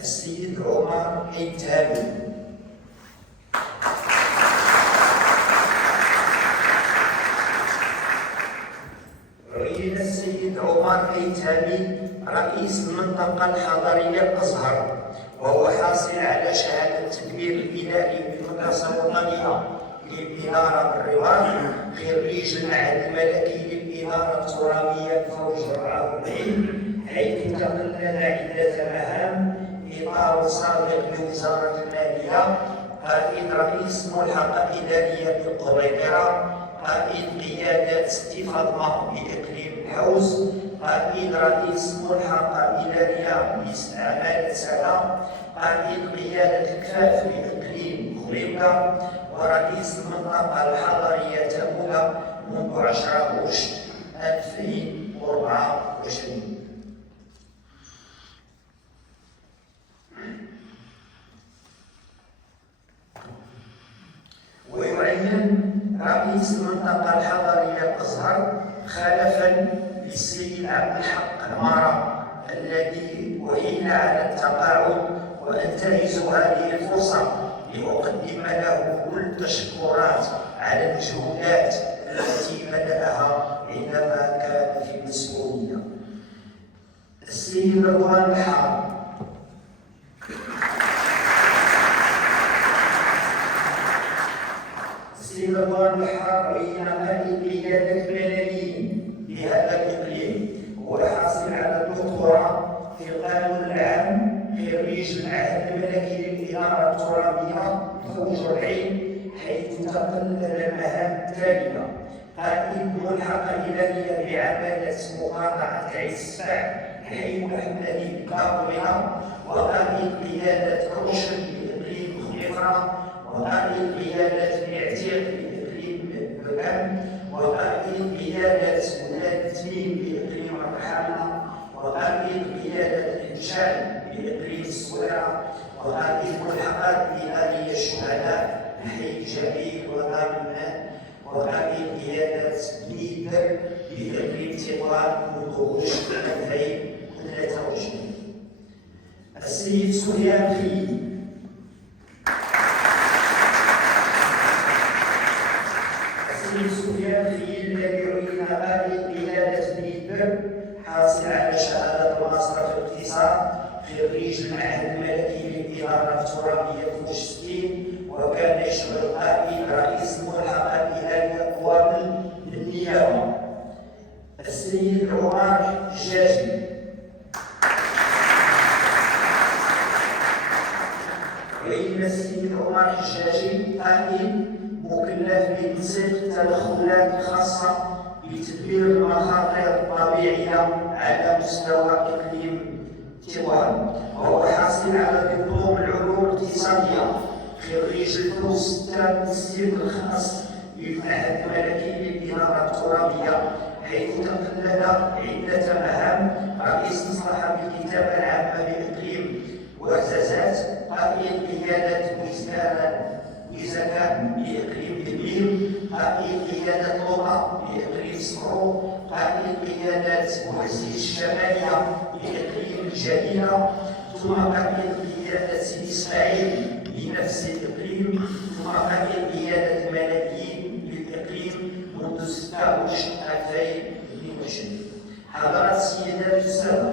السيد عمر حيتامي. عين السيد عمر حيتامي رئيس المنطقة الحضرية الأزهر، وهو حاصل على شهادة التدبير الإداري بالمدرسة الوطنية للإدارة بالرباط، خريج المعهد الملكي للإدارة الترابية بفوج 44، حيث تقلد عدة مهام: إطار سابق لوزارة المالية، قائد رئيس ملحقة إدارية بالقبيطرة، قائد قيادة سيدي فاطمة بإقليم الحوز، قائد رئيس ملحقة إدارية بأعمال سنة، قائد قيادة الكفاف بإقليم خريبكة، ورئيس المنطقة الحضرية تمولة منذ 10 أغسطس 2024. ويعين رئيس المنطقة الحضرية الأزهر خلفا للسيد عبد الحق عمارة الذي أحيل على التقاعد، وأنتهز هذه الفرصة لأقدم له كل التشكرات على المجهودات التي بدأها عندما كان في المسؤولية. السيد رضوان الحار. السيد رضوان الحار عين قائد قيادة الملاليين بهذا الإقليم، وحاصل على الدكتوراه في القانون العام، خريج المعهد الملكي للإدارة الترابية فوج 40، حيث تقلد المهام التالية: قائد ملحقة إدارية بعمالة مقاطعة عين السبع حي محمدي بالكاظمية، وقائد قيادة كوشن بإقليم خليفرة، وقائد قيادة معتيق بإقليم بكام، وقائد قيادة ولاد تميم بإقليم الرحامة، وقائد قيادة الإنشاء بإقليم السويرة، وقائد ملحقات إدارية الشهداء حي جبيل ودار الماء، وقائد قيادة بيدر بإقليم تطوان منذ غشت 2023. السيد سفيان خيي. السيد سفيان خيي الذي عين قائد قيادة بيدر، حاصل على شهادة ماستر في الاقتصاد، خريج المعهد الملكي للإدارة الترابية فوج 60، وكان يشغل قائد رئيس الملحقة الإدارية قوامل بالنيابة. السيد عمر الجاجي. عين السيد عمر الجاجي قائد مكلف بتنسيق التدخلات الخاصة بتدبير المخاطر الطبيعية على مستوى إقليم تطوان، وهو حاصل على دبلوم العلوم الاقتصادية، خريج الكورس التدريب الخاص بالمعهد الملكي للإدارة الترابية، حيث تقلد عدة مهام: رئيس مصلحة بالكتابة العامة بإقليم وهزازات، قائد قيادة وزكاء بإقليم دبير، قائد قيادة لغة بإقليم صرو، قائد قيادة وحزيز الشمالية بإقليم الجديرة، ثم قائد قيادة سيدي إسماعيل بنفس الإقليم، ثم قائد قيادة الملكيين بالإقليم منذ 6 أغسطس 2022. حضرات السيدات والسادة،